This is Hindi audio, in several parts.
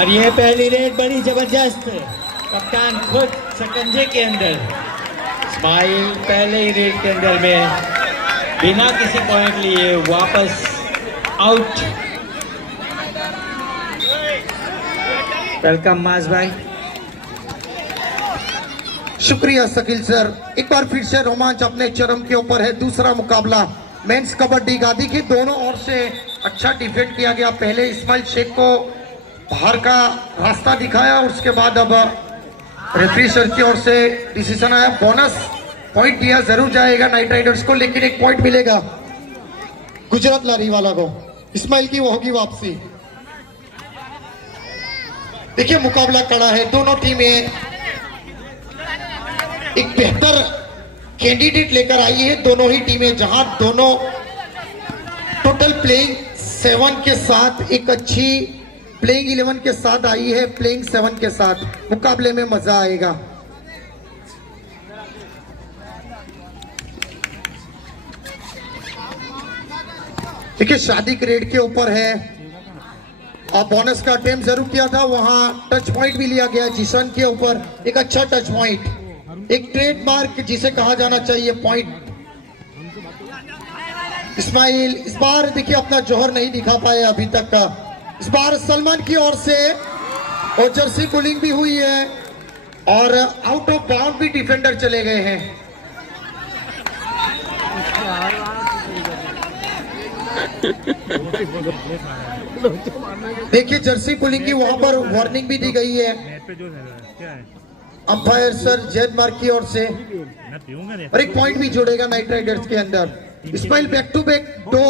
और ये पहली रेड बड़ी जबरदस्त, कप्तान खुद शकंजे के अंदर। इस्माइल पहले ही रेड के अंदर में बिना किसी पॉइंट लिए वापस आउट। वेलकम माज भाई। शुक्रिया शकील सर। एक बार फिर से रोमांच अपने चरम के ऊपर है। दूसरा मुकाबला मेंस कबड्डी का। देखिए दोनों ओर से अच्छा डिफेंड किया गया। पहले इस्माइल शेख को बाहर का रास्ता दिखाया और उसके बाद अब रेफरी सर की ओर से डिसीजन आया। बोनस पॉइंट दिया जरूर जाएगा नाइट राइडर्स को, लेकिन एक पॉइंट मिलेगा गुजरात लारीवाला को। इस्माइल की वो होगी वापसी। देखिए मुकाबला कड़ा है। दोनों टीमें एक बेहतर कैंडिडेट लेकर आई है। दोनों ही टीमें, जहां दोनों टोटल प्लेइंग 7 के साथ एक अच्छी प्लेइंग 11 के साथ आई है। प्लेइंग 7 के साथ मुकाबले में मजा आएगा। देखिए शादी रेड के ऊपर है और बोनस का अटेम्प्ट जरूर किया था। वहां टच पॉइंट भी लिया गया जिशन के ऊपर। एक अच्छा टच पॉइंट, एक ट्रेडमार्क जिसे कहा जाना चाहिए पॉइंट। इस्माइल इस बार देखिए अपना जौहर नहीं दिखा पाए अभी तक का। इस बार सलमान की ओर से और जर्सी पुलिंग भी हुई है और आउट ऑफ बाउंड भी डिफेंडर चले गए हैं। देखिए जर्सी पुलिंग की वहां पर वार्निंग भी दी गई है अंपायर सर जैद मार्क की ओर से, और एक पॉइंट भी जोड़ेगा नाइट राइडर्स के अंदर। इस्माइल बैक टू बैक 2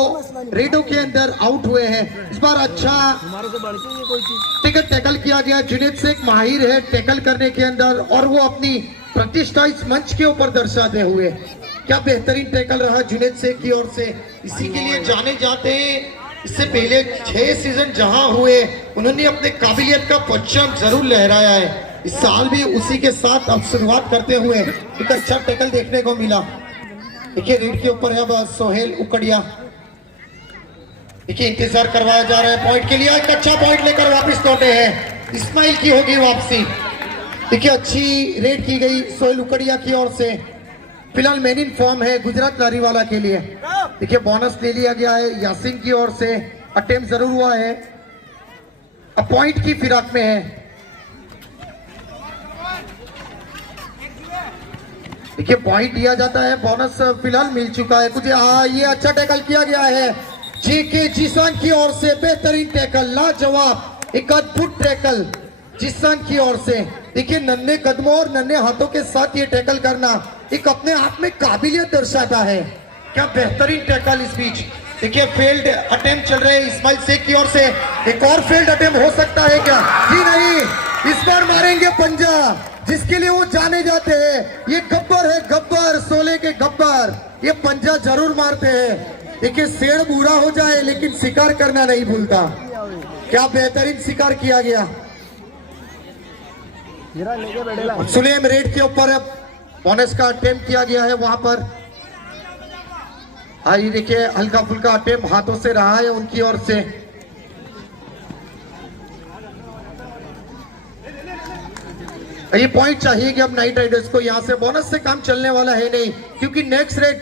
रेडों के अंदर आउट हुए हैं। इस बार अच्छा टैकल किया गया। जुनेद शेख माहिर है टैकल करने के अंदर और वो अपनी प्रतिष्ठा इस मंच के ऊपर दर्शाते हुए। क्या बेहतरीन टैकल रहा जुनेद शेख की ओर से। इसी के लिए जाने जाते हैं। इससे पहले 6 सीजन जहां हुए उन्होंने अपने काबिलियत का परचम जरूर लहराया है। इस साल भी उसी के साथ अब शुरुआत करते हुए एक अच्छा टैकल देखने को मिला। देखिए रेड के ऊपर है अब सोहेल उकड़िया। देखिए इंतजार करवाया जा रहा है पॉइंट के लिए। एक अच्छा पॉइंट लेकर वापस लौटे हैं। इस्माइल की होगी वापसी। देखिए अच्छी रेड की गई सोहेल उकड़िया की ओर से। फिलहाल मेन इन फॉर्म है गुजरात लारीवाला के लिए। देखिए बोनस ले लिया गया है यासीन की ओर से। अटेम्प्ट जरूर हुआ है, अब पॉइंट की फिराक में है। देखिए पॉइंट दिया जाता है, बोनस फिलहाल मिल चुका है कुछ। ये अच्छा टैकल किया गया है जेके जिसान की ओर से। बेहतरीन टैकल, लाजवाब, एक अद्भुत टैकल जिसान की ओर से। देखिए नन्हे कदमों और नन्हे हाथों के साथ ये टैकल करना एक अपने आप में काबिलियत दर्शाता है। क्या बेहतरीन टैकल इस बीच। देखिए फेल्ड अटेम्प्ट चल रहे हैं इस्माइल शेख की ओर से। एक और फेल्ड अटेम्प्ट हो सकता है क्या? जी नहीं, इस बार मारेंगे पंजा जिसके लिए वो जाने जाते हैं। ये गब्बर है, गब्बर, सोले के गब्बर। ये पंजा जरूर मारते हैं। देखिए शेर बूढ़ा हो जाए लेकिन शिकार करना नहीं भूलता। क्या बेहतरीन शिकार किया गया। सुलेम रेड के ऊपर बोनस का अटेम्प्ट किया गया है वहां पर। ये देखिए हल्का फुल्का अटेम्प्ट हाथों से रहा है उनकी ओर से। ये पॉइंट चाहिए कि अब नाइट राइडर्स को यहां से। बोनस से काम चलने वाला है नहीं क्योंकि नेक्स्ट रेड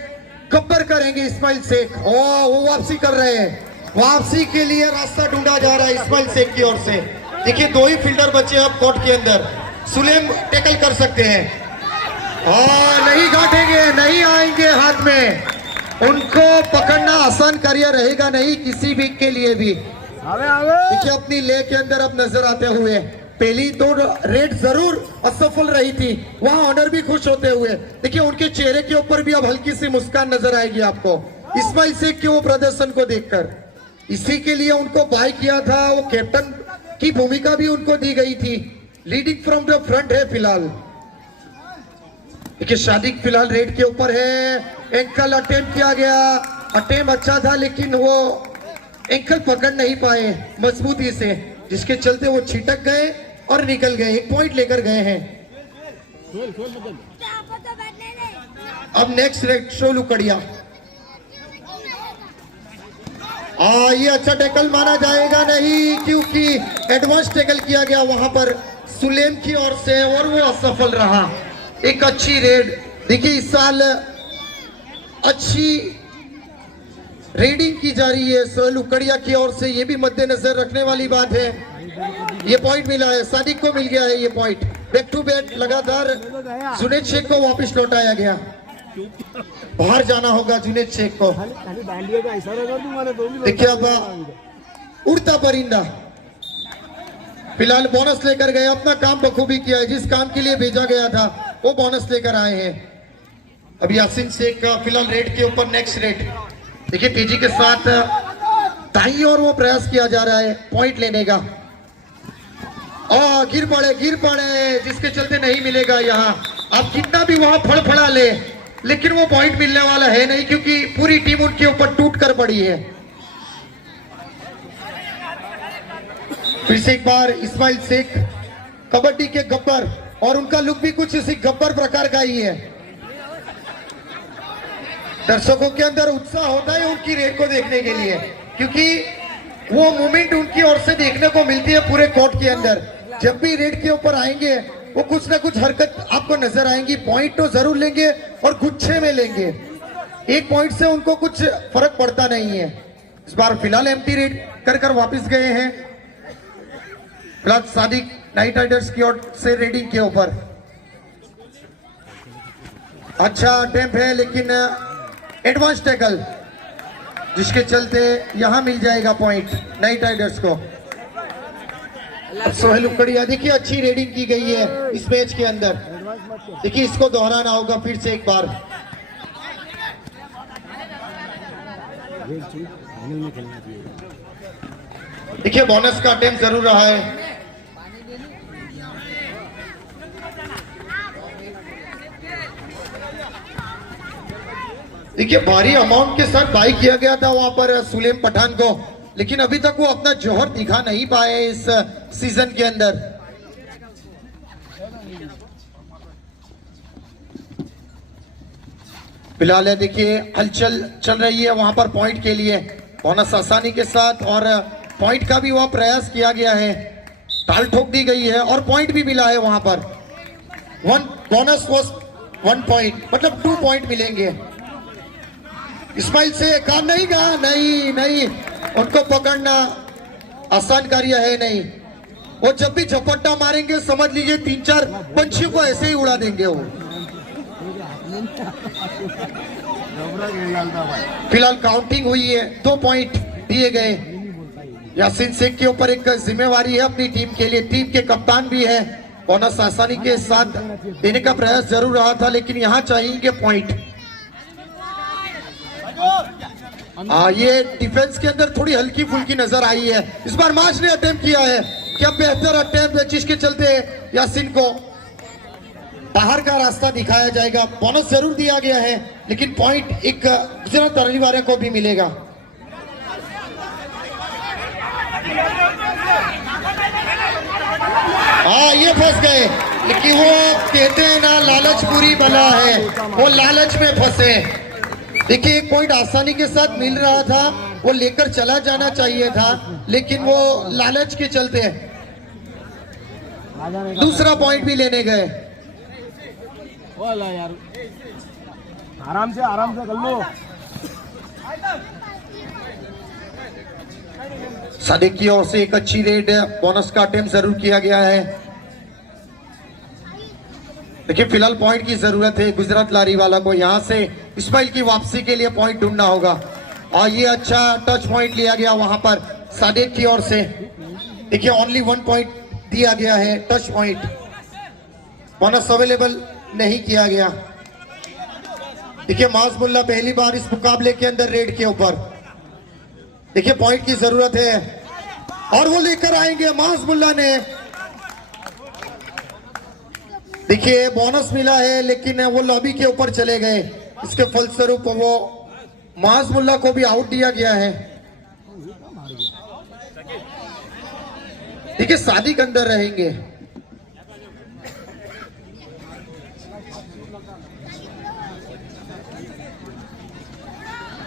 गब्बर करेंगे इस्माइल शेख। वो वापसी कर रहे हैं। वापसी के लिए रास्ता ढूंढा जा रहा है इस्माइल शेख की ओर से। देखिए 2 ही फील्डर बचे अब कोर्ट के अंदर। सुलेम टैकल कर सकते हैं और नहीं गांठेंगे, नहीं आएंगे हाथ में। उनको पकड़ना आसान कार्य रहेगा नहीं किसी भी के लिए भी। देखिए अपनी ले के अंदर अब नजर आते हुए। पहली तो रेड जरूर असफल रही थी, वहां ऑनर भी खुश होते हुए। देखिए उनके चेहरे के ऊपर भी अब हल्की सी मुस्कान नजर आएगी आपको इस्माइल शेख के वो प्रदर्शन को देखकर। इसी के लिए उनको बाय किया था। वो कैप्टन की भूमिका भी उनको दी गई थी। लीडिंग फ्रॉम द फ्रंट है फिलहाल। देखिए शादी फिलहाल रेड के ऊपर है। एंकल अटेम्प्ट किया गया, अटेम्प्ट अच्छा था लेकिन वो एंकल पकड़ नहीं पाए मजबूती से, जिसके चलते वो छिटक गए और निकल गए। एक पॉइंट लेकर गए हैं। अब नेक्स्ट रेड शोलू कड़िया। ये अच्छा टैकल माना जाएगा नहीं क्योंकि एडवांस टैकल किया गया वहां पर सुलेम की ओर से और वो असफल रहा। एक अच्छी रेड। देखिए इस साल अच्छी रेडिंग की जा रही है सोहेल उकड़िया की ओर से, ये भी मद्देनजर रखने वाली बात है। ये पॉइंट मिला है, सादिक को मिल गया है ये पॉइंट। बैक टू बैक लगातार जुनेद शेख को वापस लौटाया गया। बाहर जाना होगा जुनेद शेख को। देखिए अब उड़ता परिंदा फिलहाल बोनस लेकर गए, अपना काम बखूबी किया है। जिस काम के लिए भेजा गया था वो बोनस लेकर आए हैं। अब यासीन शेख का फिलहाल रेड के ऊपर नेक्स्ट रेड। देखिए तेजी के साथ दाईं और वो प्रयास किया जा रहा है पॉइंट लेने का। गिर पड़े जिसके चलते नहीं मिलेगा। यहाँ अब कितना भी वहां फड़फड़ा ले लेकिन वो पॉइंट मिलने वाला है नहीं, क्योंकि पूरी टीम उनके ऊपर टूट कर पड़ी है। फिर से एक बार इस्माइल शेख कबड्डी के गब्बर, और उनका लुक भी कुछ इसी गब्बर प्रकार का ही है। दर्शकों के अंदर उत्साह होता है उनकी रेड को देखने के लिए, क्योंकि वो मूवमेंट उनकी ओर से देखने को मिलती है पूरे कोर्ट के अंदर। जब भी रेड के ऊपर आएंगे वो कुछ ना कुछ हरकत आपको नजर आएंगी। पॉइंट तो जरूर लेंगे और गुच्छे में लेंगे, एक पॉइंट से उनको कुछ फर्क पड़ता नहीं है। इस बार फिलहाल एम्प्टी रेड कर वापस गए हैं। फिलहाल सादिक नाइट राइडर्स की ओर से रेडिंग के ऊपर अच्छा अटेम्प्ट है, लेकिन एडवांस टैकल जिसके चलते यहां मिल जाएगा पॉइंट नाइट राइडर्स को। अब सोहेल उकड़िया, देखिए अच्छी रेडिंग की गई है इस मैच के अंदर। देखिए इसको दोहराना होगा फिर से एक बार। देखिए बोनस का अटेम्प्ट जरूर रहा है। देखिए भारी अमाउंट के साथ बाई किया गया था वहां पर सुलेम पठान को, लेकिन अभी तक वो अपना जौहर दिखा नहीं पाए इस सीजन के अंदर। फिलहाल देखिए हलचल चल रही है वहां पर पॉइंट के लिए। बोनस आसानी के साथ और पॉइंट का भी वह प्रयास किया गया है, ताल ठोक दी गई है और पॉइंट भी मिला है वहां पर। बोनस वॉज 1 पॉइंट, मतलब 2 पॉइंट मिलेंगे। इस्माइल से काम नहीं कहा, नहीं उनको पकड़ना आसान कार्य है नहीं। वो जब भी झपट्टा मारेंगे समझ लीजिए 3-4 पंछियों को ऐसे ही उड़ा देंगे वो। फिलहाल काउंटिंग हुई है, 2 पॉइंट दिए गए। यासीन शेख के ऊपर एक जिम्मेवारी है अपनी टीम के लिए, टीम के कप्तान भी है। बोनस आसानी के साथ देने का प्रयास जरूर रहा था, लेकिन यहाँ चाहिए पॉइंट। ये डिफेंस के अंदर थोड़ी हल्की फुल्की नजर आई है। इस बार माज ने अटेम्प्ट किया है, क्या बेहतर अटेम्प्ट है जिसके चलते यासीन को बाहर का रास्ता दिखाया जाएगा। बोनस जरूर दिया गया है, लेकिन पॉइंट एक गुजरात तरली वाले को भी मिलेगा। ये फंस गए, लेकिन वो कहते हैं ना लालच बुरी बला है, वो लालच में फंसे। देखिए एक पॉइंट आसानी के साथ मिल रहा था, वो लेकर चला जाना चाहिए था, लेकिन वो लालच के चलते दूसरा पॉइंट भी लेने गए। यार आराम से कर लो। सादिक की ओर से एक अच्छी रेड, बोनस का अटेम्प्ट जरूर किया गया है। देखिए फिलहाल पॉइंट की जरूरत है गुजरात लारी वाला को। यहां से इस्माइल की वापसी के लिए पॉइंट ढूंढना होगा, और ये अच्छा टच पॉइंट लिया गया वहां पर सादिक की ओर से। देखिए ओनली 1 पॉइंट दिया गया है, टच पॉइंट। बोनस अवेलेबल नहीं किया गया। देखिए माजमुल्ला पहली बार इस मुकाबले के अंदर रेड के ऊपर। देखिए पॉइंट की जरूरत है और वो लेकर आएंगे माजमुल्ला ने। देखिए बोनस मिला है, लेकिन वो लॉबी के ऊपर चले गए, इसके फलस्वरूप वो माजमुल्ला को भी आउट दिया गया है। देखिए सादिक अंदर रहेंगे।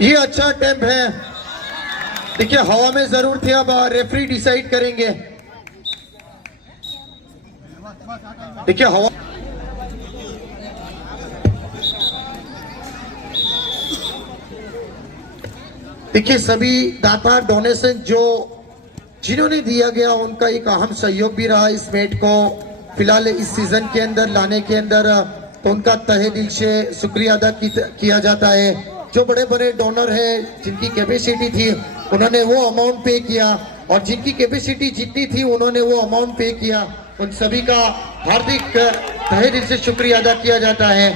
ये अच्छा अटेम्प्ट है। देखिए हवा में जरूर थे, अब रेफरी डिसाइड करेंगे। देखिए हवा देखिए सभी दाता डोनेशन जो जिन्होंने दिया गया उनका एक अहम सहयोग भी रहा इस मैच को फिलहाल इस सीजन के अंदर लाने के अंदर, तो उनका तहे दिल से शुक्रिया अदा किया जाता है। जो बड़े बड़े डोनर हैं जिनकी कैपेसिटी थी उन्होंने वो अमाउंट पे किया, और जिनकी कैपेसिटी जितनी थी उन्होंने वो अमाउंट पे किया। उन सभी का हार्दिक तहे दिल से शुक्रिया अदा किया जाता है।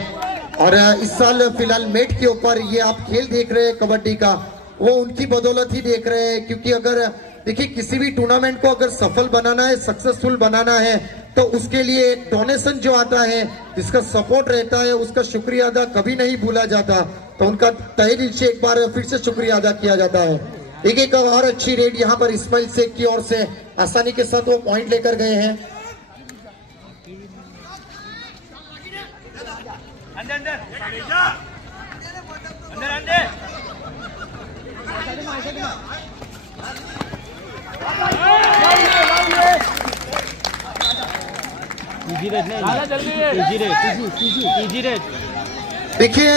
और इस साल फिलहाल मैच के ऊपर ये आप खेल देख रहे हैं कबड्डी का, वो उनकी बदौलत ही देख रहे हैं। क्योंकि अगर देखिए किसी भी टूर्नामेंट को अगर सफल बनाना है, सक्सेसफुल बनाना है, तो उसके लिए डोनेशन जो आता है, जिसका सपोर्ट रहता है, उसका शुक्रिया अदा कभी नहीं भूला जाता। तो उनका तहे दिल से एक बार फिर से शुक्रिया अदा किया जाता है। एक और अच्छी रेड यहाँ पर इस्माइल शेख की ओर से आसानी के साथ वो पॉइंट लेकर गए हैं। देखिए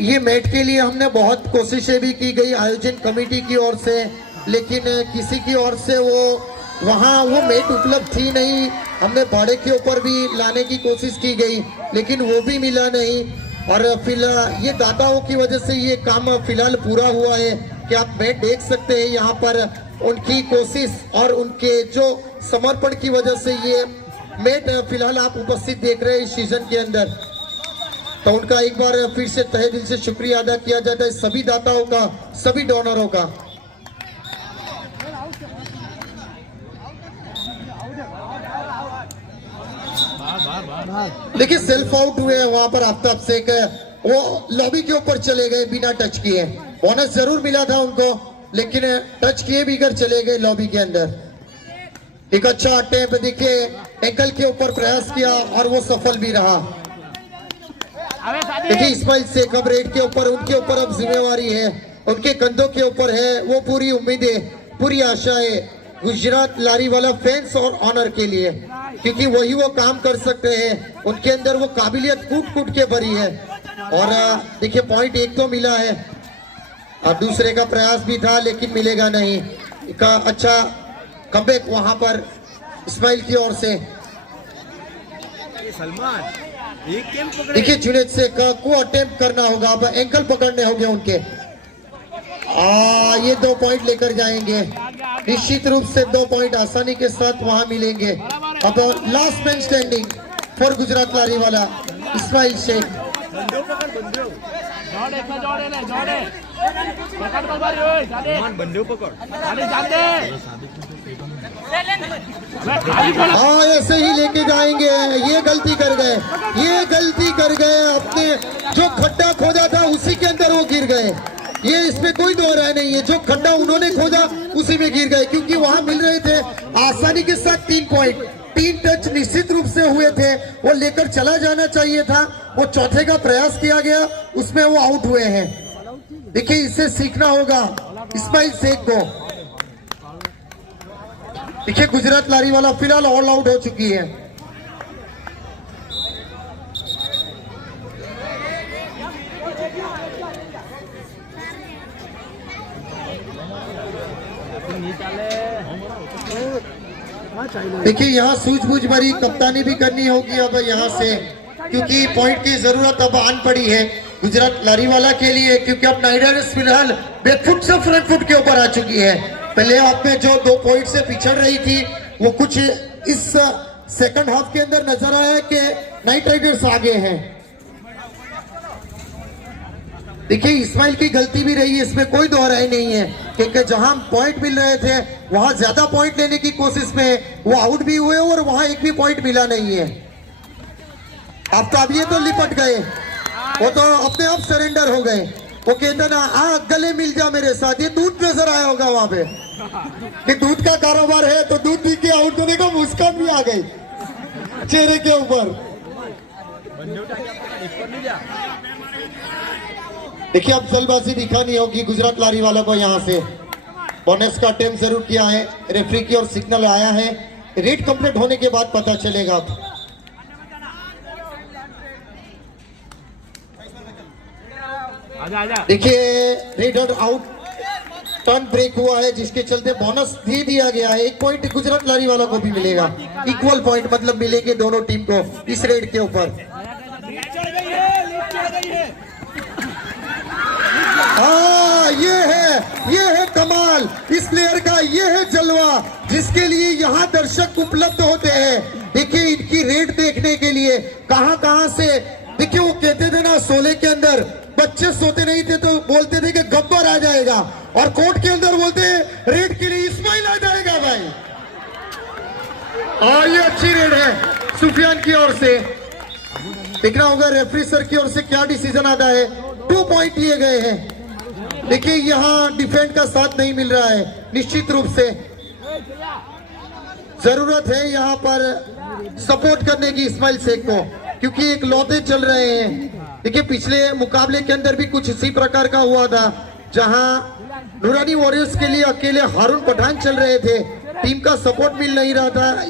ये मैच के लिए हमने बहुत कोशिशें भी की गई आयोजन कमेटी की ओर से, लेकिन किसी की ओर से वहाँ वो मैच उपलब्ध थी नहीं। हमने भाड़े के ऊपर भी लाने की कोशिश की गई, लेकिन वो भी मिला नहीं। और फिलहाल ये दाताओं की वजह से ये काम फिलहाल पूरा हुआ है कि आप मैच देख सकते हैं। यहाँ पर उनकी कोशिश और उनके जो समर्पण की वजह से ये मैच फिलहाल आप उपस्थित देख रहे हैं इस सीजन के अंदर। तो उनका एक बार फिर से तहे दिल से शुक्रिया अदा किया जाता है सभी दाताओं का, सभी डोनरों का। देखिए सेल्फ आउट हुए हैं वहां पर आफ्ताब शेख, वो लॉबी के ऊपर चले गए बिना टच किए। बोनस जरूर मिला था उनको, लेकिन टच किए बिगर चले गए लॉबी के अंदर। एक अच्छा अटेम्प्ट देखिए, एंकल के ऊपर प्रयास किया और वो सफल भी रहा। देखिए इस्माइल शेख अब रेड के ऊपर, उनके ऊपर अब जिम्मेवारी है, उनके कंधों के ऊपर है। वो पूरी उम्मीदें, पूरी आशाएं गुजरात लारीवाला फैंस और ऑनर के लिए, क्योंकि वही वो काम कर सकते हैं। उनके अंदर वो काबिलियत कूट कूट के भरी है। और देखिए पॉइंट एक तो मिला है, और दूसरे का प्रयास भी था लेकिन मिलेगा नहीं। एक अच्छा कमबैक वहां पर इस्माइल की ओर से। देखिए जुनेद शेख को अटेम्प्ट करना होगा, अब एंकल पकड़ने होंगे उनके। ये 2 पॉइंट लेकर जाएंगे, निश्चित रूप से 2 पॉइंट आसानी के साथ वहां मिलेंगे। अब last man standing for Gujarat लारीवाला इस्माइल शेख। हाँ ऐसे ही लेके जाएंगे। ये गलती कर गए, ये गलती कर गए, अपने जो खड्डा खोदा था उसी के अंदर वो गिर गए। ये इसमें कोई दो राय नहीं है, जो खड्डा उन्होंने खोदा उसी में गिर गए, क्योंकि वहां मिल रहे थे आसानी के साथ 3 पॉइंट। 3 टच निश्चित रूप से हुए थे, वो लेकर चला जाना चाहिए था। वो चौथे का प्रयास किया गया, उसमें वो आउट हुए हैं। देखिए इससे सीखना होगा इस्माइल शेख को। देखिए गुजरात लारीवाला फिलहाल ऑल आउट हो चुकी है। देखिए यहाँ सूझबूझ भरी कप्तानी भी करनी होगी अब यहाँ से, क्योंकि पॉइंट की जरूरत अब आन पड़ी है गुजरात लारीवाला के लिए, क्योंकि अब नाइट राइडर्स फिलहाल बैकफुट से फ्रंट फुट के ऊपर आ चुकी है। पहले हाफ में जो 2 पॉइंट से पिछड़ रही थी, वो कुछ इस सेकंड हाफ के अंदर नजर आया कि नाइट राइडर्स आगे हैं। देखिए इस्माइल की गलती भी रही है, इसमें कोई दोहराई नहीं है, क्योंकि जहां पॉइंट मिल रहे थे वहां ज्यादा पॉइंट लेने की कोशिश में वो आउट भी हुए और वहां एक भी पॉइंट मिला नहीं है। अब ये तो लिपट गए, वो तो अपने आप सरेंडर हो गए। वो कहते ना आ गले मिल जा मेरे साथ। ये दूध नजर आया होगा वहां पे कि दूध का कारोबार है, तो दूध पी के आउट होने का मुस्कान भी आ गई चेहरे के ऊपर। देखिए अब जल्दबाजी दिखानी होगी गुजरात लारीवाला को। यहाँ से बोनस का अटेम्प्ट जरूर किया है, रेफरी की ओर सिग्नल आया है, रेड कंप्लीट होने के बाद पता चलेगा। अब आजा आजा देखिए रेडर आउट टर्न ब्रेक हुआ है जिसके चलते बोनस दे दिया गया है। 1 पॉइंट गुजरात लारी वाला को भी मिलेगा। इक्वल पॉइंट मतलब मिलेंगे दोनों टीम को इस रेड के ऊपर। हाँ ये है कमाल इस प्लेयर का, ये है जलवा जिसके लिए यहाँ दर्शक उपलब्ध होते हैं। देखिए इनकी रेड देखने के लिए कहां से, देखिए वो कहते थे ना सोले के अंदर बच्चे सोते नहीं थे तो बोलते थे कि गब्बर आ जाएगा, और कोर्ट के अंदर बोलते हैं रेड के लिए इस्माइल आ जाएगा भाई। और ये अच्छी रेड है सुफियान की ओर से। देखना होगा रेफरी सर की ओर से क्या डिसीजन आता है। 2 पॉइंट लिए गए हैं। देखिए यहाँ डिफेंड का साथ नहीं मिल रहा है, निश्चित रूप से जरूरत है यहाँ पर सपोर्ट करने की इस्माइल शेख को, क्योंकि एक लौते चल रहे हैं। देखिए पिछले मुकाबले के अंदर भी कुछ इसी प्रकार का हुआ था जहां नूरानी वॉरियर्स के लिए अकेले हारून पठान चल रहे थे, टीम का सपोर्ट मिल नहीं रहा था।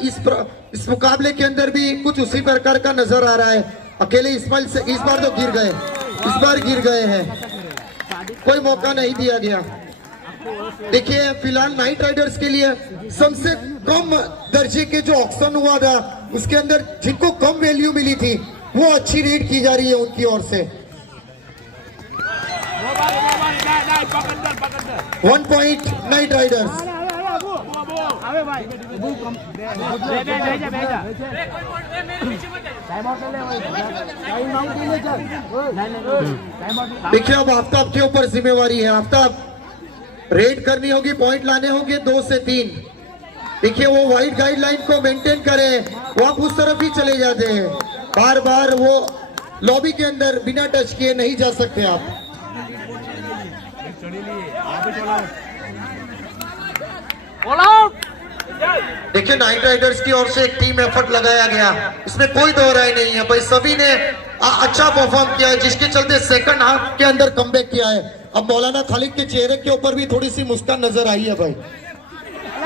इस मुकाबले के अंदर भी कुछ उसी प्रकार का नजर आ रहा है। अकेले इस्माइल से इस बार तो गिर गए, इस बार गिर गए हैं, कोई मौका नहीं दिया गया। देखिए फिलहाल नाइट राइडर्स के लिए सबसे कम दर्जे के जो ऑक्शन हुआ था उसके अंदर जिनको कम वैल्यू मिली थी वो अच्छी रेड की जा रही है उनकी ओर से। 1 पॉइंट नाइट राइडर्स। देखिए अब आफ्ताब के ऊपर जिम्मेवारी है। आफ्ताब रेड करनी होगी, पॉइंट लाने होंगे 2 से 3। देखिए वो वाइड गाइडलाइन को मेंटेन करें, वो आप उस तरफ ही चले जाते हैं, बार बार वो लॉबी के अंदर बिना टच किए नहीं जा सकते आप। देखिए नाइट राइडर्स की ओर से एक टीम एफर्ट लगाया गया, इसमें कोई दो राय नहीं है भाई, सभी ने अच्छा परफॉर्म किया है जिसके चलते सेकंड हाफ के अंदर कमबैक किया है। अब मौलाना खालिद के चेहरे के ऊपर भी थोड़ी सी मुस्कान नजर आई है भाई,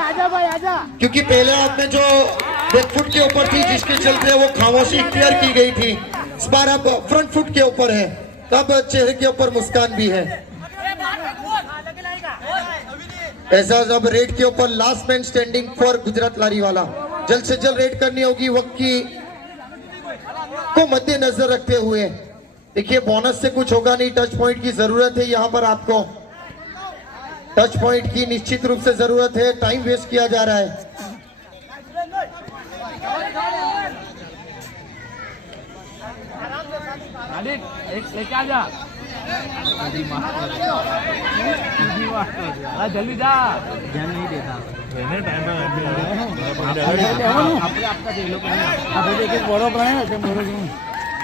आजा भाई आजा, क्योंकि पहले हाफ में जो बैकफुट के ऊपर थी जिसके चलते वो खामोशी क्लियर की गई थी, इस बार अब फ्रंट फुट के ऊपर है, तब चेहरे के ऊपर मुस्कान भी है। ऐसा अब रेड के ऊपर last man standing for Gujarat लारी वाला, जल्द से जल्द रेड करनी होगी वक्त की को मद्देनजर रखते हुए। देखिए बोनस से कुछ होगा नहीं, टच पॉइंट की जरूरत है यहाँ पर, आपको टच पॉइंट की निश्चित रूप से जरूरत है, टाइम वेस्ट किया जा रहा है। जल्दी जा, ध्यान नहीं देता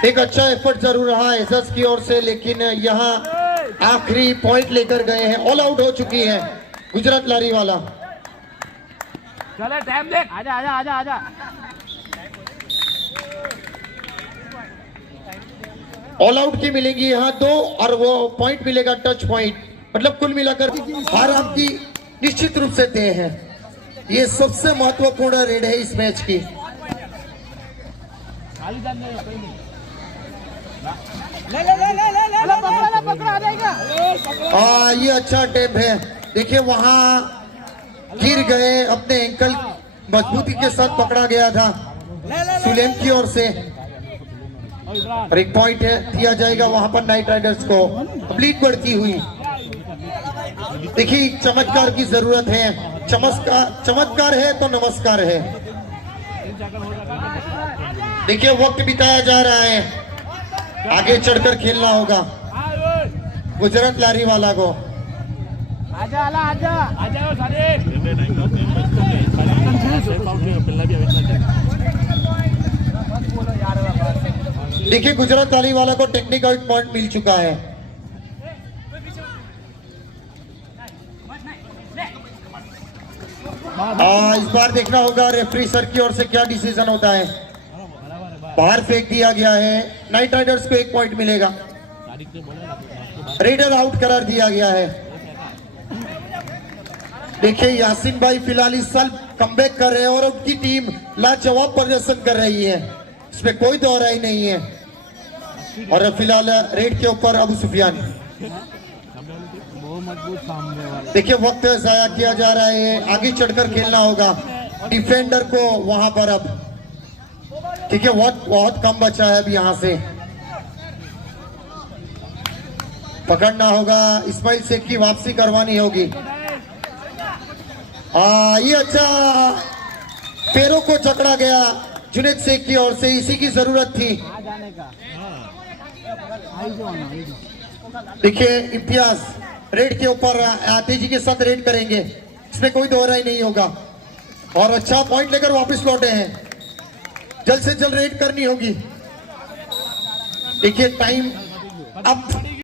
एक अच्छा एफर्ट जरूर रहा है एजाज की ओर से, लेकिन यहाँ आखिरी पॉइंट लेकर गए हैं, ऑल आउट हो चुकी है गुजरात लारी वाला। चले टाइम देख, आजा आजा आजा आजा। ऑल आउट की मिलेंगी यहाँ 2 और वो पॉइंट मिलेगा टच पॉइंट, मतलब कुल मिलाकर हार आपकी निश्चित रूप से तय है। ये सबसे महत्वपूर्ण रेड है इस मैच की। ये अच्छा अटेम्प्ट है, देखिए वहां गिर गए, अपने एंकल मजबूती के साथ पकड़ा गया था सुलेम की ओर से, और एक पॉइंट दिया जाएगा वहां पर नाइट राइडर्स को। कंप्लीट बढ़ती हुई, देखिए चमत्कार की जरूरत है, चमत्कार है तो नमस्कार है। देखिए वक्त बिताया जा रहा है, आगे चढ़कर खेलना होगा गुजरात लारी वाला को। आजा आजा आजा सारे। देखिए गुजरात लारी वाला को टेक्निकल पॉइंट मिल चुका है। इस बार देखना होगा रेफरी सर की ओर से क्या डिसीजन होता है। बाहर फेंक दिया गया है, नाइट राइडर्स को 1 पॉइंट मिलेगा, रेडर आउट करार दिया गया है। देखिए यासीन भाई फिलहाल इस साल कमबैक कर रहे हैं और उनकी टीम लाजवाब प्रदर्शन कर रही है, इसमें कोई दो राय नहीं है। और फिलहाल रेड के ऊपर अबू सुफियान, बहुत मजबूत सामने वाला। देखिए वक्त जाया किया जा रहा है, आगे चढ़कर खेलना होगा डिफेंडर को वहां पर अब। ठीक है, बहुत कम बचा है अभी यहां से। पकड़ना होगा, इस्माइल शेख की वापसी करवानी होगी। ये अच्छा पैरों को जकड़ा गया जुनैद शेख की ओर से, इसी की जरूरत थी। देखिए इम्तियाज रेड के ऊपर तेजी के साथ रेड करेंगे, इसमें कोई दोहराई नहीं होगा। और अच्छा पॉइंट लेकर वापस लौटे हैं, जल्द से जल्द रेड करनी होगी। देखिए टाइम अब